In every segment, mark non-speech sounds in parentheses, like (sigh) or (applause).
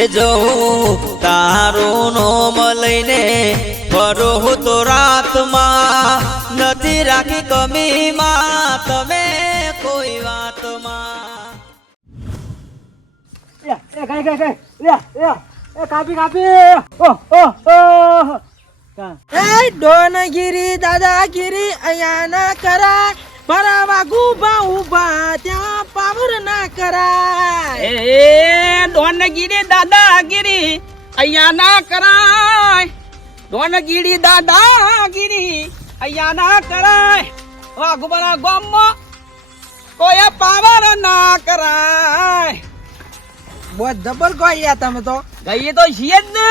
એ જો તારું નોમ લઈને ફરું તો રાતમાં નથી રાખી કમીમાં. તમે કોઈ વાતમાં. લે, એ કઈ કઈ કઈ લે લે એ કાપી કાપી. ઓ ઓ ઓ. કા એ ડોનગીરી દાદાગીરી અહીંયા ના કરાય. મારા વાગુ ઊભા ત્યાં પાવર ના કરાય. એ ડોનગીરી દાદાગીરી અહીંયા ના કરાય. ડોનગીરી દાદાગીરી અહીંયા ના કરાય. વાઘુબરા ગામમાં કોઈ પાવર ના કરાય. બહુ જબર ગોળ્યા તમે તો. ગઈએ તો છીએ જ ને.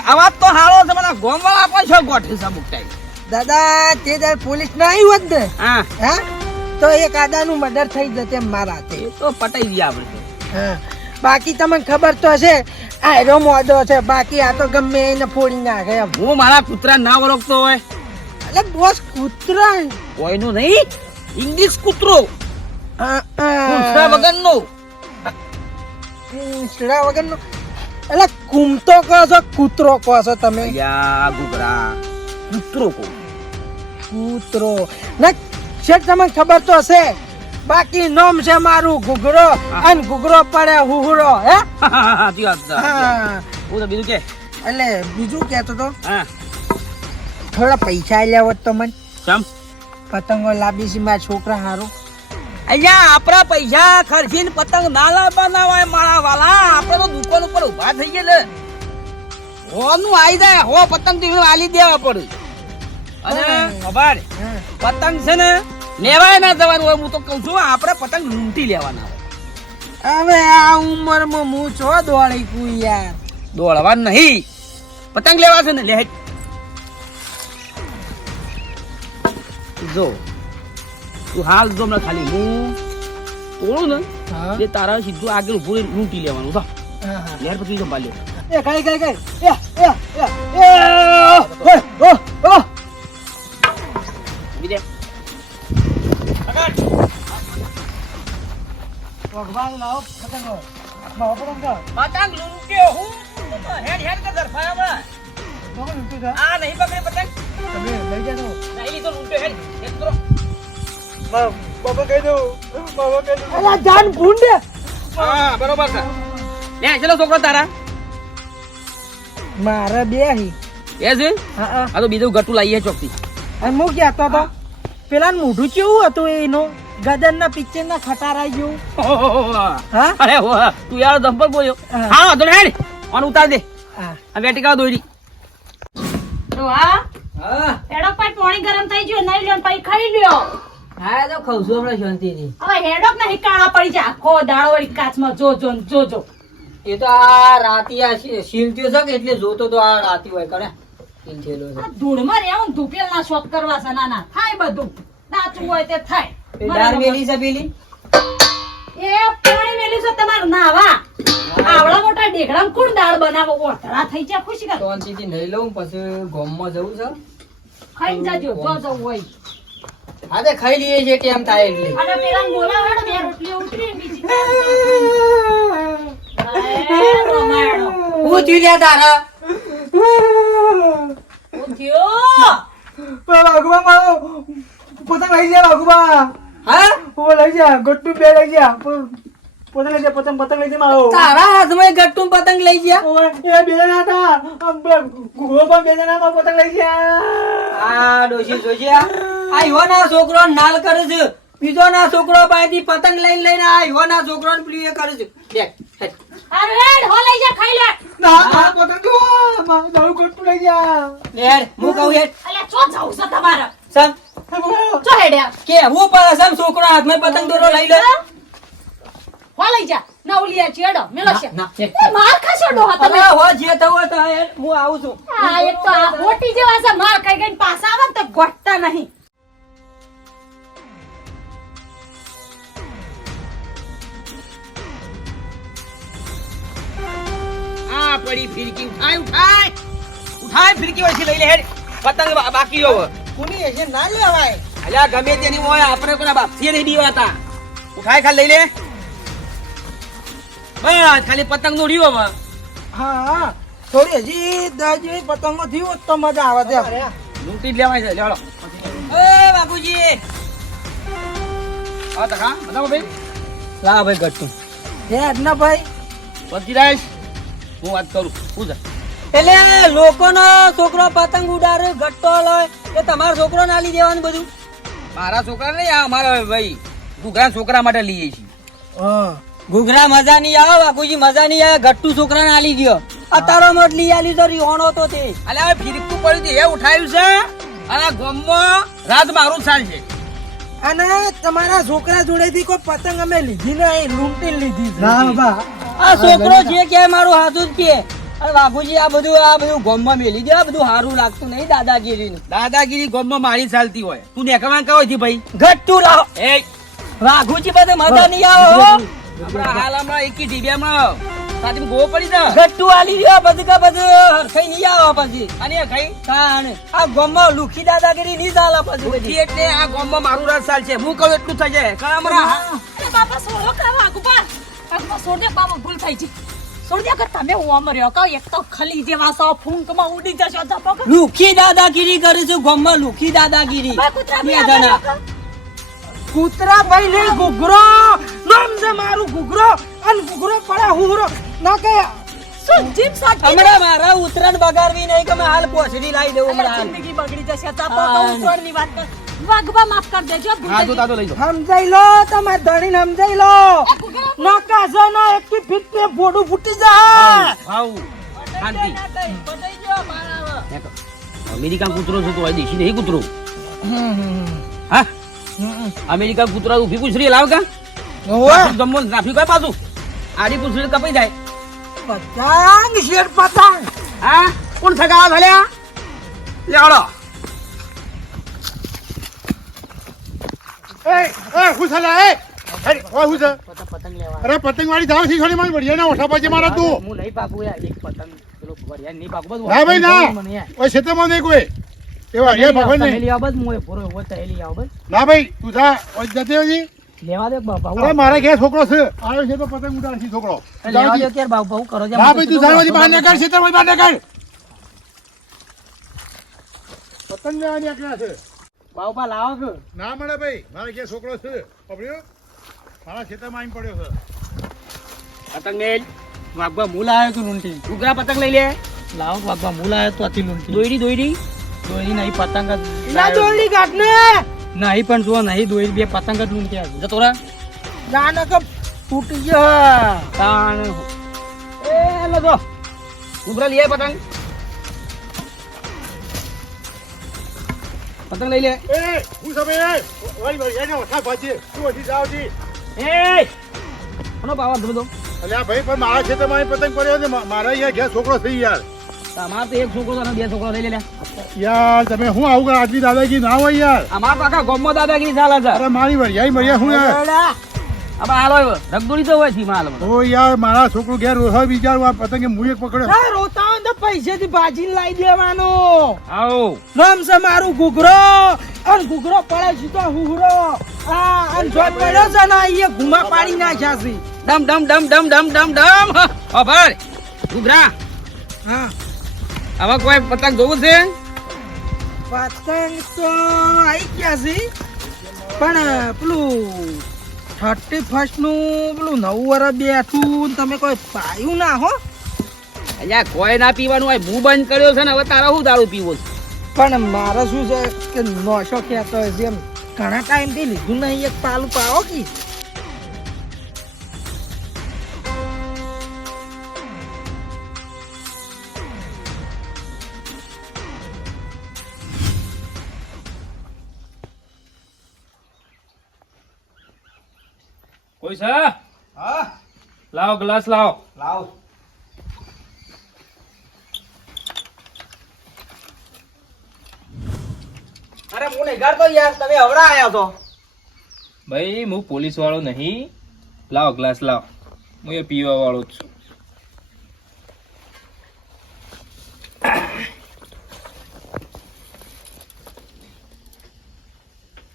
આવાજ તો હારો છે મને ગોમવાળા પણ છો ગોઠવી છે અમુક ટાઈમ દાદા તે દર પોલીસ ના આવી હોત ને હા. હા તો એક આદાનું મર્ડર થઈ જતે મારા હાથે. તો પટાઈ ગયા આપણે હા. બાકી તમને ખબર તો હશે આ એરો મોદો છે બાકી આ તો ગમે એને ફોડી નાખે એમ. હું મારા કૂતરા ના ઓળખતો હોય. એટલે બોસ કૂતરા? કોઈનું નહીં ઇંગ્લિશ કૂતરો. કૂતરા વગરનો. ઈંસડા વગરનો? એટલે કૂમતો કહો છો કૂતરો કહો છો તમે. યા ગુગરા કૂતરો. કો કૂતરો ને શેઠ તમને ખબર તો હશે બાકી નામ છે મારું ઘૂઘરો અને ઘૂઘરો પડે હુહરો હે? સાચી વાત. છે હા તો બીજું કે? એટલે બીજું કહેતો તો હા. થોડા પૈસા લેવો હોત તો મને. ચમ? પતંગો લાવી છે મારા છોકરા હારું. અહીંયા આપણા પૈસા ખર્ચીને પતંગ ના લાવવાના હોય મારા વાલા આપણે તો દુકાન ઉપર ઊભા થઈ ગયા હોનું આવી જાય હો પતંગ તો આલી દેવા પડે. અને ખબર પતંગ છે ને લેવાય ના જવાનું હોય હું તો કહું છું આપણે પતંગ લૂંટી લેવાના હોય હવે આ ઉંમરમાં હું છો દોડી કું યાર દોડવા નહીં પતંગ લેવા છે ને લે જો તું હાલ જો હમણાં ખાલી હું તોડું ને હા તારા સીધું આગળ ઉભું રહીને લૂંટી લેવાનું તો. લેર પછી સંભાળ્યો એ કઈ કઈ કઈ એ એ એ ભગવાન લાવો પતંગો લાવો પતંગ પતંગ લૂંટ્યો હું હેડ હેડ કે દરફાયા બા કોણ લૂંટ્યું આ નહીં પકડે પતંગ. તમે લઈ જાઓ નહીં લીધો લૂંટ્યો હેડ હેડ કરો. બાબા કહી દઉં. બાબા કહી દઉં. અલા જાન ભૂંડે. હા બરોબર છે. લે ચલો છોકરો તારા. મારે બે હી. એ છે? હા આ તો બીજું ગટુ લાવીએ ચોકથી. અને હું કહેતો તો પેલા મોઢું કેવું હતું એનું? ગદર ના પિક્ચર ના ખટારા જેવું. હા અરે તું યાર ધંપર બોલ્યો. હા. તો હેડ. ઓન ઉતાર દે. હા. આ વેટિકા દોરી તો હા? હેડો પાઈ પાણી ગરમ થઈ ગયું નહીં લ્યો પછી ખાઈ લ્યો. હા તો ખાઉં છું હમણાં શાંતિથી. હવે હેડો ને કાળા પડી જાય આખો દાડો વળી કાચમાં જોજો જોજો. એ તો આ રાતી આ શી- શીલ થયો છે કે એટલે જોતો તો આ રાતી હોય કરે. શીલ થયેલો છે. આ ધૂળમાં રહેવું ધૂપેલ ના શોખ કરવા છે ના ના થાય બધું. નાચવું હોય તે થાય. એ ડાર મેલી છે પેલી? એ પાણી મેલ્યું છે તમારું નાવા. આવડા મોટા ઢેકડામાં કોણ દાળ બનાવો? ઓઢળા થઈ જાય ખુશી કર શાંતિથી નહીં લઉં પછી ગોમમાં જવું છે? ખાઈ જજો જો જવું હોય. હા તે ખાઈ લઈએ છે ટેમ થાય એટલે. અને પેલા બોલાવો હેડો બે રોટલીઓ ઉતરી બીજી (laughs) હું થયું લ્યા તારા? હું થયો? વાઘુબા મારો પતંગ લઈ જા વાઘુબા. હા? ઓ લઈ જા ગટ્ટુ બે લઈ જા. પતંગ લઈ જા પતંગ પતંગ લઈ જા તારા હાથમાં ગટ્ટુ પતંગ લઈ ગયા ઓય, એ બે જણા હતા. ઘોડો પણ બે જણા પતંગ લઈ જા આ ડોશી જોજે આ. યુવાના છોકરો નાલ કરે છે. બીજો ના છોકરો પાસેથી પતંગ લઈને લઈને આ યુવાના છોકરો ને પેલું એ કરે છે. દેખ અરે હેડ હો લઈ જા ખાઈ લે. ના આ પતંગ જો મારું ગટ્ટુ લઈ જા. હેડ, હું કહું હેડ. અલ્યા ચો જાઉં છે તમારા? ચો હેડ્યા? કે હું પણ સમ છોકરો હાથમાં પતંગ દોરો લઈ લે. હો? લઈ જા. ના ઉલિયા ચેડો મેલો છે. ના, ના, એ માર ખાશો ડોહા તમે. હો જે થવું તો હું આવું છું. આ એક તો આ મોટી જેવા છે. માર ખાઈ ગઈને પાછા આવે તો ગોઠતા નહીં. પડી ફિરકી. ઉઠાય ઉઠાય. ઉઠાય ફિરકી લઈ લે હેડ. પતંગ બાકી હોવ. કુની હશે? ના લેવાય. અલ્યા ગમે તેની હોય આપણે કોના બાપથી નહીં બીવાતા ઉઠાય ખાલી લઈ લે. બસ ખાલી પતંગનું હા હા થોડી હજી દસ જેવી પતંગો થયું તો મજા આવે ત્યાં લૂંટી જ લેવાય છે. લેવાડો એ બાપુજી. હા તકા બતાવો ભાઈ. લાવ ભાઈ ગટ્ટુ હે ના ભાઈ પતિરાજ હું વાત કરું શું એટલે લોકોનો છોકરો પતંગ ઉડાડે ઘટતો લય એ તમારો છોકરો ના લઈ દેવાનું બધું? મારા છોકરા નહીં આ અમારા ભાઈ ઘૂઘરા છોકરા માટે લઈએ છીએ. ઘૂઘરા મજા નહીં આવે બાકુજી મજા નહીં આવે. ગટ્ટુ છોકરા ના લઈ ગયો. અતારો મત લઈ આલી તો રિહોણો તો તે. અલે હવે ફિરકું પડ્યું છે એ ઉઠાયું છે? અને આ ગામમાં રાત મારું ચાલ છે. અને તમારા છોકરા જોડેથી કોઈ પતંગ અમે લીધી નહીં લૂંટી લીધી છે. ના બા આ છોકરો જે કે મારું હાથું જ કે અરે બાપુજી આ બધું આ બધું ગોમમાં મેલી દે આ બધું સારું લાગતું નહીં દાદાગીરી દાદાગીરી ગોમમાં મારી ચાલતી હોય. તું નેકમાં કહો છે ભાઈ. ગટ્ટુ લાવો એ. વાઘુજી બધે મજા નહીં આવો આપણા હાલ હમણાં એકી ઢીબિયામાં સાથે ગો પડી ને ગટ્ટુ આલી રહ્યો બધું કા બધું થઈ નહીં આવો પછી. અને એ ખાઈ કાણ આ ગોમમાં લુખી દાદાગીરી નહીં ચાલે પછી લુખી એટલે આ ગોમમાં મારું રાત ચાલ છે. હું કહું એટલું થઈ જાય. કારણ હમણાં બાપા સોરો કાં વાઘુબા વાઘુબા છોડ દે બાપા ભૂલ થઈ ગઈ છોડ દે કે તમે હું અમર્યો કહો એક તો ખલી જેવા સો ફૂંકમાં ઉડી જશો ધપો કે લુખી દાદાગીરી કરે છે ગોમમાં લુખી દાદાગીરી. કૂતરા ભાઈ લે ગુગરો નામ છે મારું ગુગરો અન ગુગરો પડે હુરો ના કે જીમ સાટ હમણાં મારા ઉતરણ બગાડવી નહીં કે મેં હાલ પોછડી લાવી દઉં હમણાં. જિંદગી બગડી જશે. ધપો તો છોડની વાત કર. માફ કર દેજો હા તો તાતો લઈ લો સમજાઈ લો તમાર ધણીને સમજાઈ લો. ને એકી ફીટ ને ફોડું અમેરિકા કૂતરો છે તો આ દેશી નહીં કૂતરો. હા? અમેરિકા કૂતરા ઊભી પૂછરી લાવ કા? જમવો ટ્રાફિક હોય પાછું. આડી પૂછરી કપાઈ જાય. પતંગ શેર પતંગ હા? કોણ થકાવા ભલ્યા? લેવડો. એ એ હું છે લા, એ? હું છે? અરે પતંગ વાળી જાવ છે મારી બઢિયા ના ઓઠા પાછે મારા તું. હું નહીં પાકું એક પતંગ. ના ભાઈ ના. ઓય ખેતરમાં નહીં કોઈ. એ ભગવાન નહીં ના ભાઈ તું જા ઓય જતી હજી. લેવા દે બાપા અરે મારા ઘેર છોકરો છે. આવ્યો છે તો પતંગ ઉડાડશે છોકરો. લેવા દે ત્યારે બાપા હું કરો ના ભાઈ તું જાણવાથી બહાર નીકળ ખેતરમાં બહાર નીકળ. પતંગ લેવા નીકળ્યા છે. બાપા લાવો કે. ના મળે ભાઈ મારા ઘેર છોકરો છે. પકડ્યો? મારા ખેતરમાં આવીને પડ્યો છે. પતંગ વાગવા મૂલ આવ્યો તું લૂંટી. ઘૂઘરા પતંગ લઈ લે. લાવ વાગવા મૂલ આવ્યો તો અતિ લૂંટી. દોયડી દોયડી. દોરી નહીં પતંગ જ ના જોડી કાઢ ને નહીં પણ જો નહીં દોરી બે પતંગ જ લૂંટી આવ્યો જતો રા ના કે તૂટી ગયો. તાણ. એ લગો ઘૂઘરા લઈ પતંગ. પતંગ લઈ લે. એ હું છે ભાઈ ભાઈ એને ઓઠા ભાજી તું હજી જાવ એ ધમ પાવર ધોધો આ ભાઈ પણ મારા છે તમારી પતંગ પડ્યો છે. મા- મારા અહીંયા ઘેર છોકરો થઈ યાર તમાર તો એક છોકરો અને ને બે છોકરો લઈ લે લે યાર તમે હું આવું કે આજની દાદાગી ના હોય યાર. અમાર પાકા ગોમો દાદાગીરી ચાલે છે. અરે મારી વરિયાઈ મરિયા હું યાર? હવે હાલો રગદોડી તો હોય છે માલ ઓ યાર મારા છોકરો ઘેર રોહા વિચારું આ પતંગે હું એક પકડ્યો. ના રોતા હોય તો પૈસેથી ભાજી લાવી દેવાનો. આવો. નામ છે મારું ઘૂઘરો. અને ઘૂઘરો પડે તો હુહરો આ અને જો પડ્યો છે ને એ ઘુમા પાડી નાખ્યા છે. ડમ ડમ ડમ ડમ ડમ ડમ ડમ. ઓ ભાઈ ઘૂઘરા હા. હવે કોઈ પતંગ જોવું છે? પતંગ તો આવી ગયા છે પણ પેલું થર્ટી ફર્સ્ટનું પેલું નવું વર્ષ બેઠું ને તમે કોઈ પાયું ના હો. અહીંયા કોઈ ના પીવાનું હોય હું બંધ કર્યો છે ને હવે તારા શું દારૂ પીવો છે? પણ મારે શું છે કે નોશો કહેતો હોય છે એમ ઘણા ટાઈમથી લીધું નહીં એક પાલું પાવો કે. કોઈ છે? લાવો ગ્લાસ લાવો. લાવ. અરે હું નહીં તો યાર, તમે હવડા આયા છો. ભાઈ, હું પોલીસ વાળો નહીં. લાવો, ગ્લાસ લાવો. હું એ પીવા વાળો છું.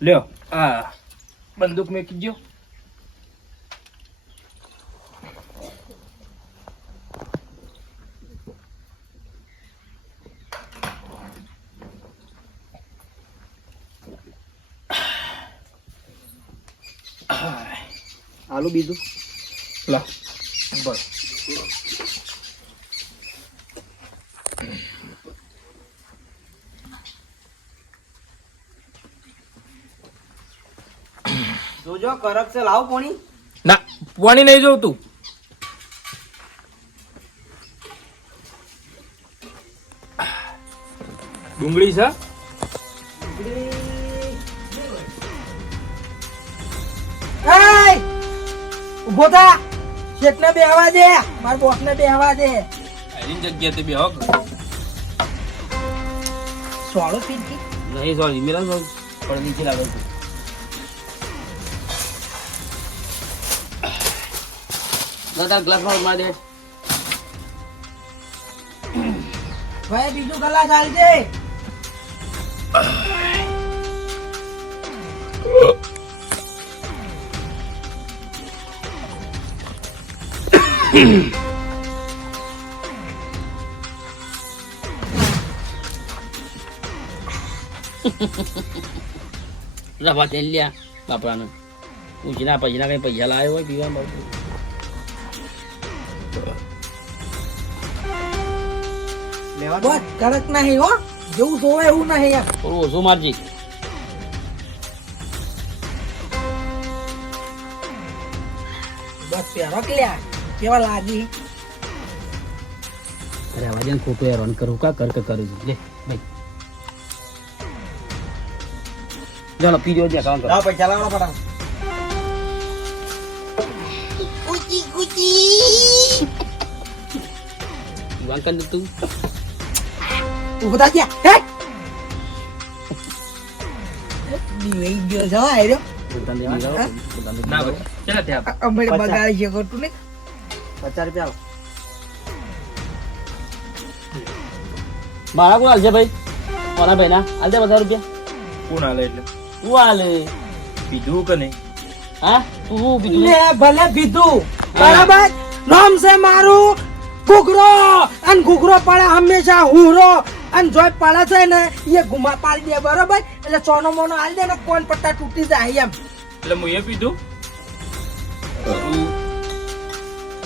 લ્યો, આ બંદૂક મેં ગયો હાલું બીજું? લા બસ. જોજો કરક છે લાવ પોણી. ના પોણી નહીં જોતું ડુંગળી છે? ઊભો થા. શેઠને બેહવા દે. મારા બોસને બેહવા દે. એની જગ્યા બેહો. બે હોક સોળો પીટી નહીં સોરી મેરા સોરી પણ નીચે લાગે છે. દાદા ગ્લાસમાં માર દે. ભાઈ બીજું ગલાસ હાલજે. (coughs) (coughs) (coughs) રવા તેલ લ્યા બાપરાને. ઉજના પૈસા કઈ પૈસા લાવ્યો હોય પીવા મળતું બસ કડક નહીં હો. જેવું જોવે એવું નહીં એમ થોડું ઓછું મારજી. બસ કે લ્યા. કેવા લાગી? અરે અવાજ ખોટું ઓન કરું. કા કર કે કરું લે ભાઈ. ચાલો પી જો કામ કરો. પૈસા લાવવા પડા ઈવાન કર તું તું. થા ગયા હે? દીવાઈ ગયો જવા હો પોતાને ના ભાઈ ચાલ ત્યાં. અમે બગાડી શકો તું ને પચાસ રૂપિયા મારા કોણ હાલશે ભાઈ? કોના ભાઈ ના હાલશે પચાસ રૂપિયા. કોણ હાલે એટલે? તું હાલે. પીધું કે નહીં? હા? તું પીધું લે ભલે પીધું બરાબર? નામ છે મારું. ઘૂઘરો. અને ઘૂઘરો પડે હંમેશા હુરો. અને જોઈ પડે છે ને એ ઘુમા પાડી દે બરાબર? એટલે સોનો મોનો હાલ દે ને કોણ પટ્ટા તૂટી જાય એમ. એટલે હું એ પીધું?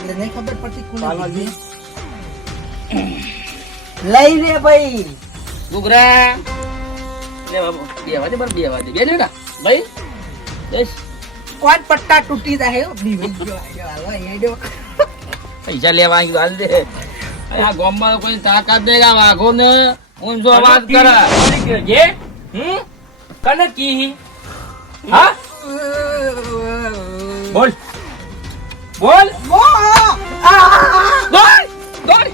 એટલે નહીં ખબર પડતી કીધી. લઈ લે ભાઈ. ગુગરા લે બાબુ બે વાજે બર બે વાજે બે ને ભાઈ બસ. કોણ પટ્ટા તૂટી જાય હો? દીવાઈ ગયો. પૈસા લેવા આવી હાલ દે. આ ગામમાં કોઈ તાકાત નહીં આ વાઘો ને ઊંચો અવાજ કરે. જે હમ? કને કી? હા? બોલ. બોલ! બોલ. બોલ.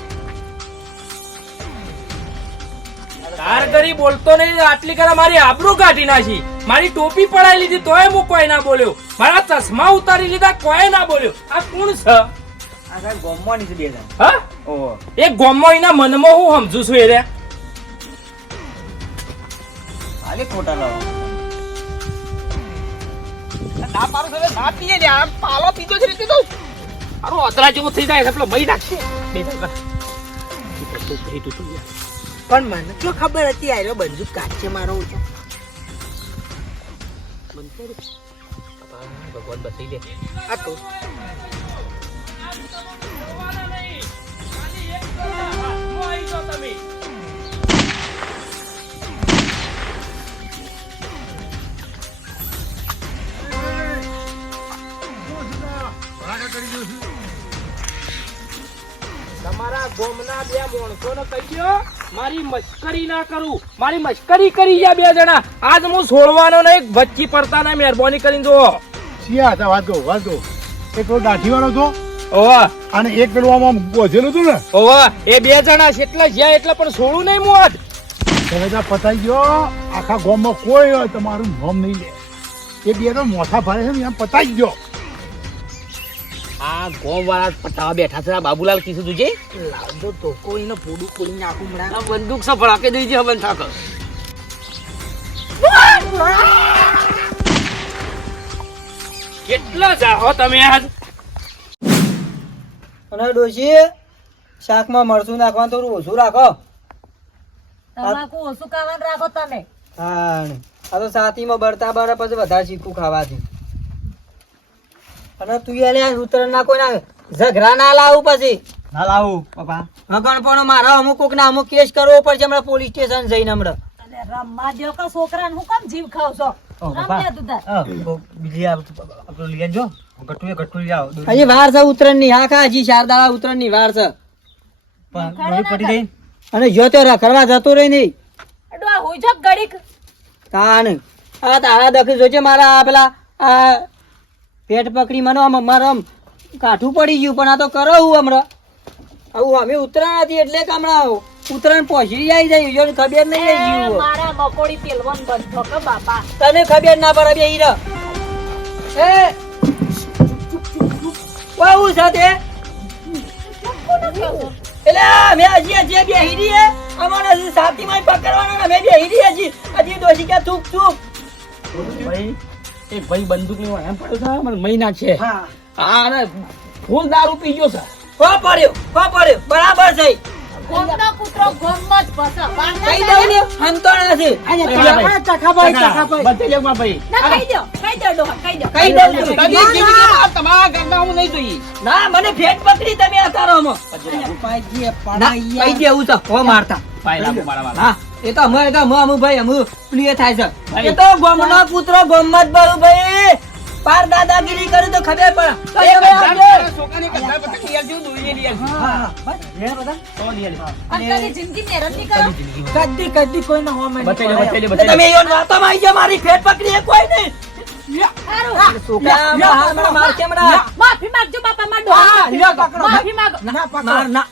તાર કરી બોલતો નહીં આટલી કરા મારી આબરૂ કાઢી નાખી. મારી ટોપી પડાઈ લીધી તોય હું કોઈ ના બોલ્યો. મારા ચશ્મા ઉતારી લીધા કોઈ ના બોલ્યો. આ કોણ છે? એ ગોમો એના મનમાં હું સમજુ છું એ રે. ખોટા લાવો. ના પાડું હવે ના પીએ ને આ પાલો પીધો છે એટલે તો મારો અતરા જેવો થઈ જાય પેલો મહી નાખશે. બે પણ મને શું ખબર હતી આયરો બંદૂક કાચે મારો છો ભગવાન બચાવી દે આ તો. ગોમના બે માણસોને કહીજો મારી મશ્કરી ના કરું. મારી મશ્કરી કરી ગયા બે જણા. આજ હું છોડવાનો નહીં વચ્ચી પડતા ના મહેરબાની કરીને જુઓ. શિયા હતા વાત કહું વાત કહું. એક પેલો દાઢી વાળો હતો. ઓવા અને એક પેલું આમ આમ બોધેલું હતું ને. ઓવા એ બે જણા છે એટલા જ્યાં એટલે પણ છોડું નહીં મોત. તમે ત્યાં પતાઈ ગયો. આખા ગામમાં કોઈ હોય તમારું નામ નહીં લે. એ બે તો મોથા ભારે છે ને એમ પતાઈ ગયો. આ ગોમ વાળા પટાવા બેઠા છે આ બાબુલાલ કીધું તુજે લાવજો તો કોઈને પોડું કોઈને આખું હમણાં. બંદૂક સફળ આપી દઈ છે બંધ થાક કેટલા જાહો તમે આજ? અને ડોશી શાકમાં મરચું નાખવાનું થોડું ઓછું રાખો. તમાકુ ઓછું ખાવાનું રાખો તમે. હા આ તો સાતીમાં બળતા બળે પછી વધારે શીખું ખાવાથી. અને તું એને ઉતર ના કોઈ ના ઝઘડા ના લાવું પછી. ના લાવું પપ્પા. હગણ પણ મારા અમુક કોક ના અમુક કેસ કરવો પડશે હમણાં પોલીસ સ્ટેશન જઈને હમણાં. રમવા દો કે છોકરાને હું કેમ જીવ ખાવ છો? રમ્યા તું તાર. હજી વાર છે ઉતરણની હા કા હજી ઉતરણની વાર છે. અને જો તે રખડવા જતો રહી નહીં. અડો આ હોય આ તારા દખી જોજે મારા પેલા આ પેટ પકડી મને આમ અમારે આમ કાઠું પડી ગયું પણ આ તો કરો હું હમણાં. આવું અમે ઉતરાણ હતી એટલે કે હમણાં ઉતરાણ પહોંચી આવી જાય જો ખબર નહીં આવી ગયું મારા મકોડી પેલવન બંધો કે બાપા. તને ખબર ના પડે બે હીરા. એ! વાવું સાથે એટલે અમે હજી હજી બે હીરી અમારે હજી સાતીમાં પકડવાના અમે બે હીરી હજી. હજી દોશી કે થૂક થૂક એક ભાઈ બંદૂક લેવા એમ પડ્યો છે મને મહિના છે. આ ફૂલ દારૂ પી ગયો છે. કો પડ્યો કો પડ્યો બરાબર છે. ગોમનો કૂતરો ગોમમાં જ ફસે. બહાર ના? બધી ભાઈ. ડોહા. કઈ દઉં છું. જિંદગીમાં તમારા હું નહીં જોઈએ? મને ફેટ પકડી તમે છે હો મારતા. લાગુ મારા વાળા હા. એ તો અમે તો અમે અમુ ભાઈ અમુ પ્રિય થાય છે એ તો ગોમનો પુત્ર ગોમત બરુ ભાઈ પાર દાદાગીરી કરી તો ખબર પડે એ ભાઈ આવજો. છોકરાની કથા પતંગ લઈ આવજો, દોરી લઈ આવજો. હા, હા, બસ. તો લઈ આવજો. અને જિંદગી નેરનની કરો. કદી કદી કોઈ ના હોમે બતાઈ બતાઈ લો, બતાવી તમે લો. એવો વાતોમાં આવી જાઓ, મારી ફેટ પકડી કોઈ નહીં માફી માંગજો બાપા મારા ડોહા. લ્યો, પકડો. માફી માંગો. ના પકડો. ના.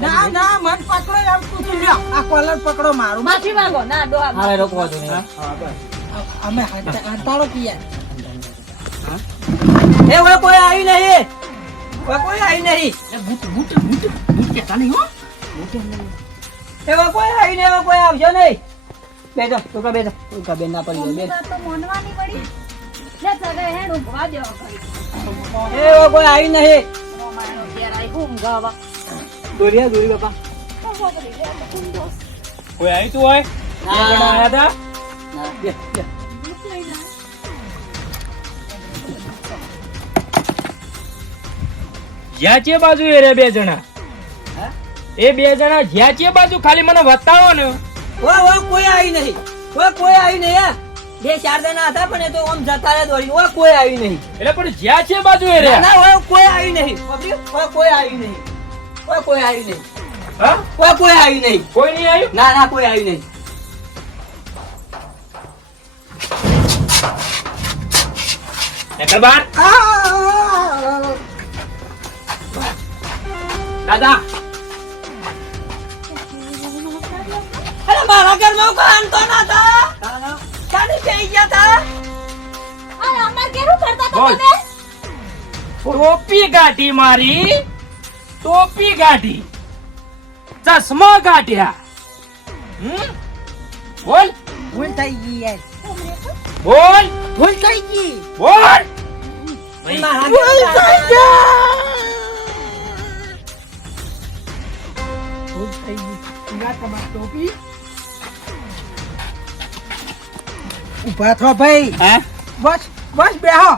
ના, ના, મન પકડો એમ આ કોલર પકડો મારું. માફી માંગો. ના, ડોહા. હાલે રોકવા દો અમે હંતાળો કીએ એ ઓય કોઈ આવી નહીં. ઓય કોઈ આવી નહીં. એવો કોઈ આવી નહીં એવો કોઈ આવશે નહીં. બેજો તું કા બેજો તું કા બેન ના પડી તો મોનવાની પડી. લે, સગા હે ઊંઘવા દ્યો એ ઓ કોઈ આવી નહીં ઘેર ઊંઘાવા. દોરિયા દોરી બાપા. કોઈ આવી તું હોય બે આયા ના, બે, બે. જાય. જ્યાં છે બાજુ એ રે બે જણા એ બે જણા જ્યાં છે બાજુ ખાલી મને બતાવો ને ઓય કોઈ આવી નહીં. કોઈ આવી નહીં બે ચાર જણા હતા પણ એ તો આમ જતા રહ્યા દોડી ઓ કોઈ આવી નહીં. એટલે પણ જ્યાં છે બાજુ એ રહ્યા. ના ઓ કોઈ આવી નહીં. ઓ કોઈ આવી નહીં. ઓ કોઈ આવી નહીં. હા? ઓય કોઈ આવી નહીં. કોઈ નહીં આવ્યું? ના ના કોઈ આવી નહીં. દાદા. મારા ઘરમાં કાન તો ના હતા ક્યાંથી જઈ ગયા આ અમાર ઘેર શું કરતા બોલ. તમે? ટોપી ગાઢી મારી. ટોપી ગાઢી. ચશ્મા ગાઢ્યા. હમ? બોલ. ભૂલ થઈ ગઈ યાર. બોલ. ભૂલ થઈ ગઈ. બોલ. ભૂલ થઈ ગઈ ભૂલ થઈ ગઈ. ટોપી. ઊભા થો ભાઈ. હે? બસ બસ બેહો.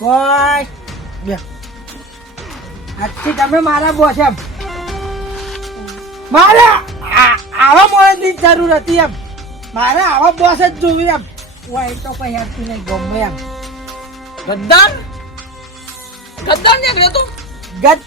બસ બે. આજથી તમે મારા બોસ એમ. મારે આવા જ જરૂર હતી એમ. મારે આવા બોસ જ જોવી એમ. વાય તો કઈ હેરતું નહીં ગમે એમ. ગદ્દાર? ગદ્દાર નીકળ્યો તું ગત